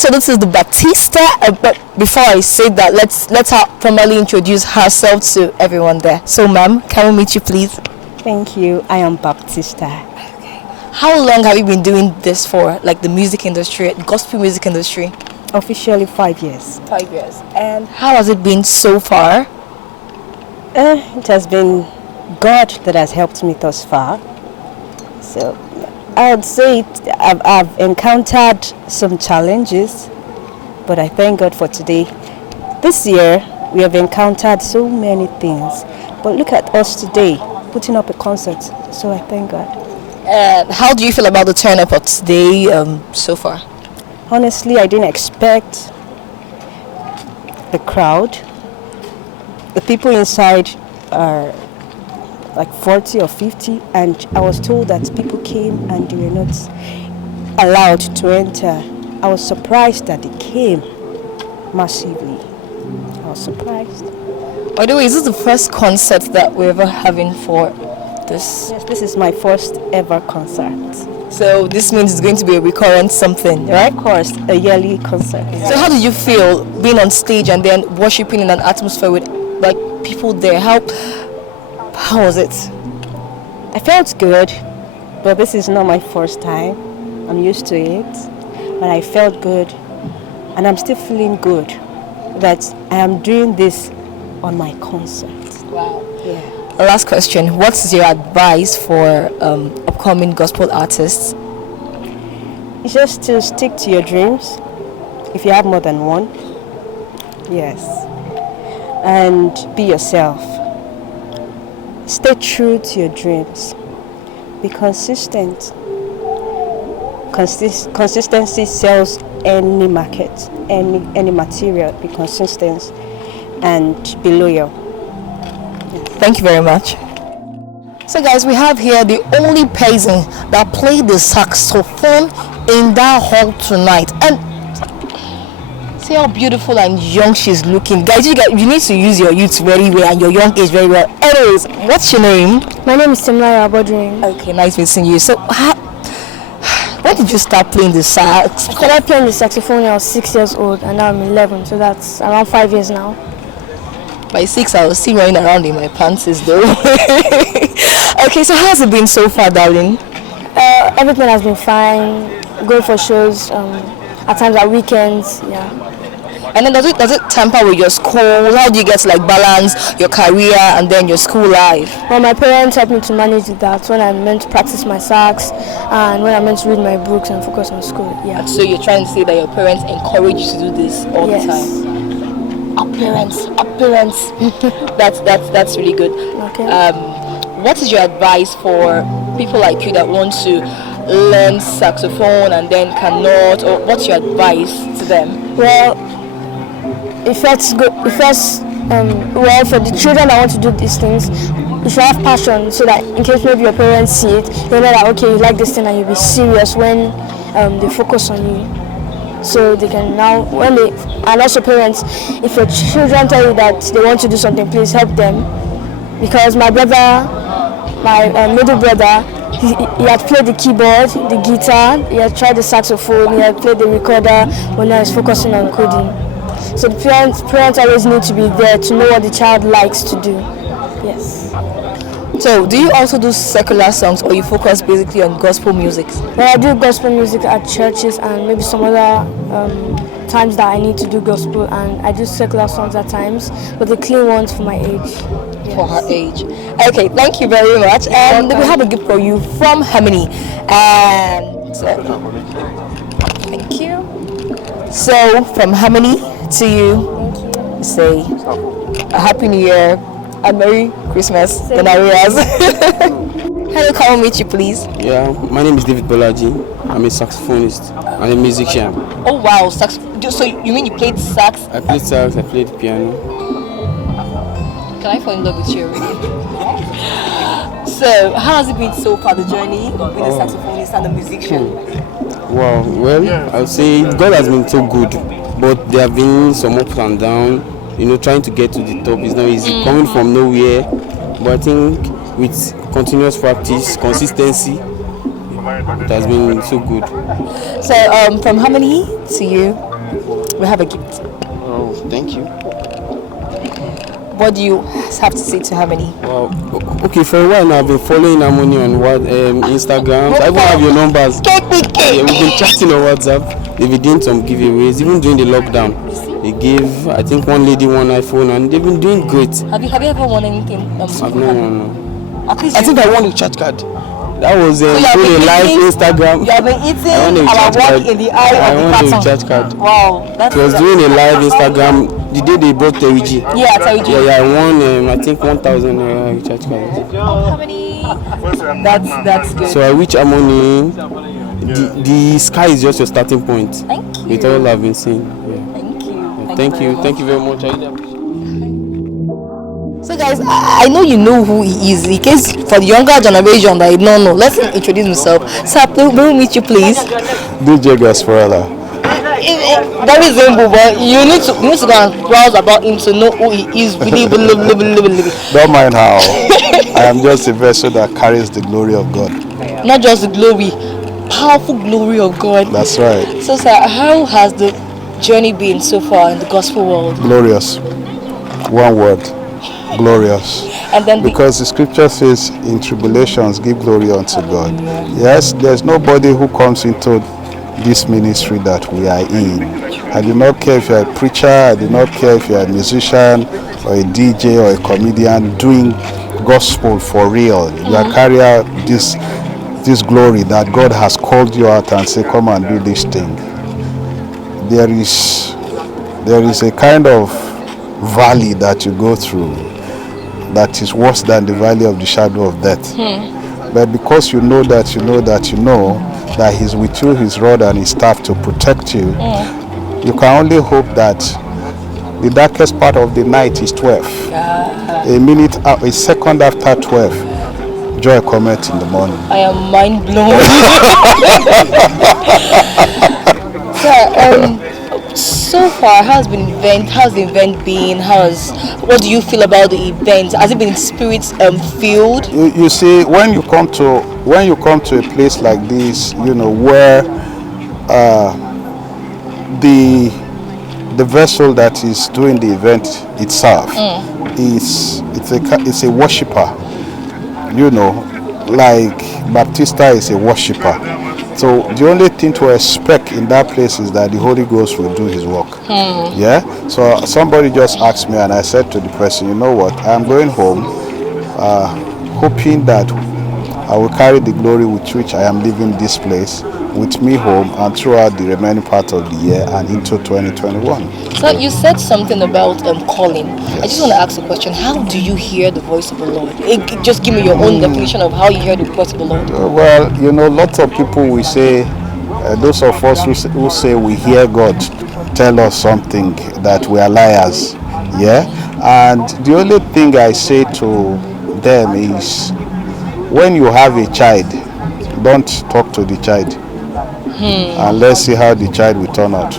So this is the Baptista. But before I say that, let's her formally introduce herself to everyone there. So, ma'am, can we meet you, please? Thank you. I am Baptista. How long have you been doing this for, like the music industry, gospel music industry? Officially 5 years. 5 years. And how has it been so far? It has been God that has helped me thus far. So I would say I've encountered some challenges, but I thank God for today. This year, we have encountered so many things, but look at us today, putting up a concert. So I thank God. How do you feel about the turn up of today so far? Honestly, I didn't expect the crowd. The people inside are like 40 or 50, and I was told that people came and they were not allowed to enter. I was surprised that they came massively. I was surprised. By the way, is this the first concert that we're ever having for this? Yes, this is my first ever concert. So this means it's going to be a recurrent something, right? Of course, a yearly concert. So how did you feel being on stage and then worshiping in an atmosphere with like people there? How was it? I felt good, but this is not my first time. I'm used to it, but I felt good, and I'm still feeling good that I am doing this on my concert. Wow. Yeah. Last question, what's your advice for upcoming gospel artists? It's just to stick to your dreams if you have more than one, yes. And be yourself. Stay true to your dreams. Be consistent. Consistency sells any market, any material. Be consistent and be loyal. Thank you very much. So guys, we have here the only person that played the saxophone in that hall tonight. And see how beautiful and young she's looking. Guys, you need to use your youth very well and your young age very well. Anyways, what's your name? My name is Timlaya Abodrin. Okay, nice meeting you. So when did you start playing the sax? I started playing the saxophone when I was 6 years old, and now I'm 11, so that's around 5 years now. By 6, I was still running around in my pants though. Okay, so how has it been so far, darling? Everything has been fine. Going for shows, at times at weekends, yeah. And then does it tamper with your school? How do you get to like balance your career and then your school life? Well, my parents helped me to manage that when I meant to practice my sax and when I meant to read my books and focus on school. Yeah. So you're trying to say that your parents encourage you to do this all the time? Our parents. That's really good. Okay. What is your advice for people like you that want to learn saxophone and then cannot, or what's your advice to them? Well, well, for the children that want to do these things, you should have passion so that in case maybe your parents see it, you know that okay, you like this thing and you'll be serious when they focus on you. So they can now, and also parents, if your children tell you that they want to do something, please help them. Because my brother, my middle brother, he had played the keyboard, the guitar, he had tried the saxophone, he had played the recorder when I was focusing on coding. So the parents always need to be there to know what the child likes to do. Yes. So do you also do secular songs or you focus basically on gospel music? Well, I do gospel music at churches and maybe some other times that I need to do gospel, and I do secular songs at times, but the clean ones for my age. Yes. For her age. Okay, thank you very much. And we have a gift for you from Harmony. And thank you. So from Harmony to you, say a Happy New Year and Merry Christmas in arrears. Hello, can I meet you please? Yeah, my name is David Bolaji. I'm a saxophonist and a musician. Oh wow, sax. So you mean you played sax? I played sax, I played piano. Can I fall in love with you already? So, how has it been so far, the journey of being a saxophonist and a musician? Wow, well, I would say God has been so good, but there have been some ups and downs. You know, trying to get to the top is not easy. Coming from nowhere, but I think with continuous practice, consistency, it has been so good. So, from Harmony to you, we have a gift. Oh, thank you. What do you have to say to Harmony? Wow. Okay, for a while now I've been following Harmony on Instagram. So I even have your numbers. Yeah, we've been chatting on WhatsApp. They've been doing some giveaways, even during the lockdown. They gave, I think, one lady one iPhone, and they've been doing great. Have you ever won anything? I've not won. At least I think I won a chat card. That was so a live Instagram. You have been eating our work in the eye of the I won a chat card. Wow, that's. It was doing a live Instagram the day they brought Terigi. Yeah, Terigi. Yeah, I won. I think 1,000 chat cards. How many? That's good. So I reach Harmony. The sky is just your starting point. Thank you. With all I've been seeing. Yeah. Thank you. Thank you very much. So guys, I know you know who he is. In case for the younger generation that don't know, let's introduce himself. Sir, may we meet you please? DJ Gasparella. That is simple, but you need to go and browse about him to know who he is. Don't mind how. I am just a vessel that carries the glory of God. Not just the glory, powerful glory of God. That's right. So sir, how has the journey been so far in the gospel world? Glorious. One word. Glorious. And then because the scripture says in tribulations give glory unto God. Yes, there's nobody who comes into this ministry that we are in. I do not care if you're a preacher, I do not care if you're a musician or a DJ or a comedian doing gospel for real. You are carrying this glory that God has called you out and say, come and do this thing. there is a kind of valley that you go through that is worse than the valley of the shadow of death. But because you know that He's with you, His rod and His staff to protect you, you can only hope that the darkest part of the night is 12. A second after 12, joy cometh in the morning. I am mind blown. So far, how's the event been? What do you feel about the event? Has it been spirit filled? You see, when you come to a place like this, where the vessel that is doing the event itself it's a worshipper, like Baptista is a worshipper. So the only thing to expect in that place is that the Holy Ghost will do His work. Yeah. So somebody just asked me, and I said to the person, you know what? I'm going home, hoping that I will carry the glory with which I am leaving this place with me home and throughout the remaining part of the year and into 2021. So you said something about calling. Yes. I just want to ask a question. How do you hear the voice of the Lord? Just give me your own definition of how you hear the voice of the Lord. Well, lots of people will say, those of us who say we hear God tell us something, that we are liars. Yeah? And the only thing I say to them is, when you have a child, don't talk to the child. And let's see how the child will turn out.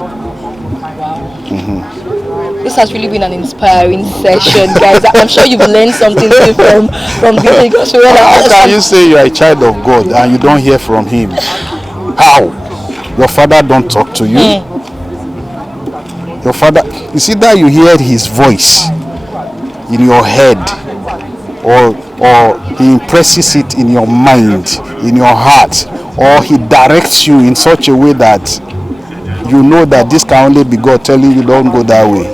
This has really been an inspiring session, guys. I'm sure you've learned something too from this. How can you say you are a child of God and you don't hear from Him? How? Your father don't talk to you? Your father, it's either you hear His voice in your head, or He impresses it in your mind, in your heart, or He directs you in such a way that you know that this can only be God telling you don't go that way.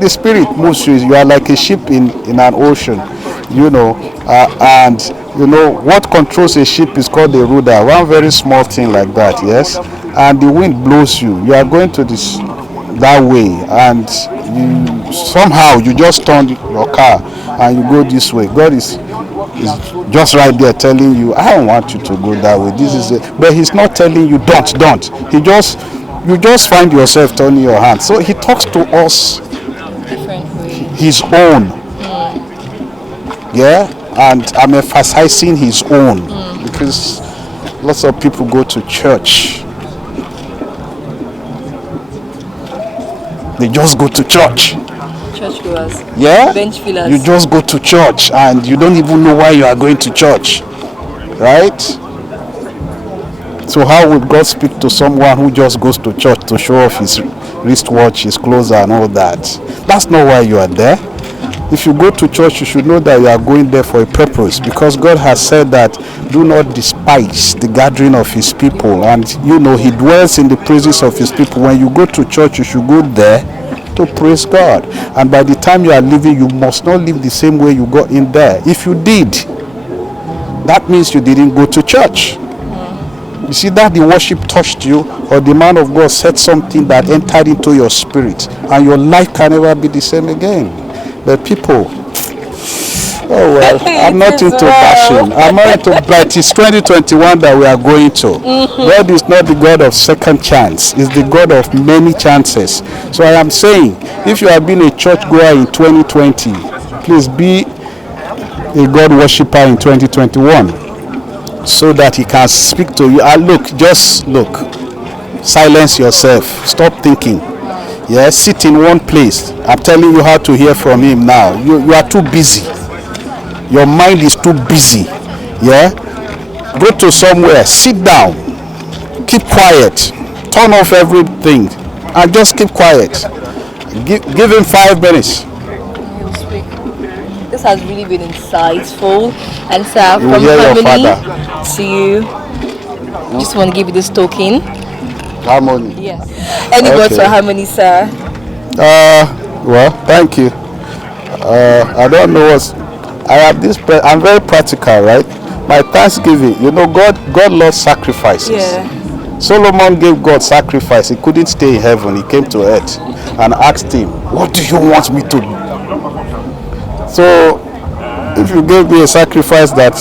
The Spirit moves you. You are like a ship in an ocean, and what controls a ship is called a rudder. One very small thing like that, yes, and the wind blows you. You are going to that way, and somehow you just turn your car and you go this way. God is just right there telling you, I don't want you to go that way. This is it. But He's not telling you don't. You just find yourself turning your hand. So He talks to us His own. Yeah, and I'm emphasizing His own because lots of people go to church. They just go to church. Church goers. Yeah? Bench fillers. You just go to church and you don't even know why you are going to church. Right? So how would God speak to someone who just goes to church to show off his wristwatch, his clothes and all that? That's not why you are there. If you go to church, you should know that you are going there for a purpose, because God has said that do not despise the gathering of His people, and He dwells in the praises of His people. When you go to church, you should go there to praise God, and by the time you are leaving, you must not live the same way you got in there. If you did, that means you didn't go to church. You see that the worship touched you, or the man of God said something that entered into your spirit, and your life can never be the same again. But people, oh well, I'm not into bashing. I'm not into, but it's 2021 that we are going to. God is not the God of second chance. It's the God of many chances. So I am saying, if you have been a church goer in 2020, please be a God worshipper in 2021, so that He can speak to you. Just look. Silence yourself. Stop thinking. Yes, sit in one place. I'm telling you how to hear from Him now. You are too busy. Your mind is too busy. Yeah? Go to somewhere. Sit down. Keep quiet. Turn off everything. And just keep quiet. Give Him 5 minutes. This has really been insightful. And sir, You from hear your Harmony father. to you, just want to give you this token. Harmony. Yes. Any words for Harmony, sir? Well, thank you. I don't know I'm very practical, right? My Thanksgiving, God loves sacrifices. Yeah. Solomon gave God sacrifice. He couldn't stay in heaven. He came to earth and asked him, what do you want me to do? So if you gave me a sacrifice that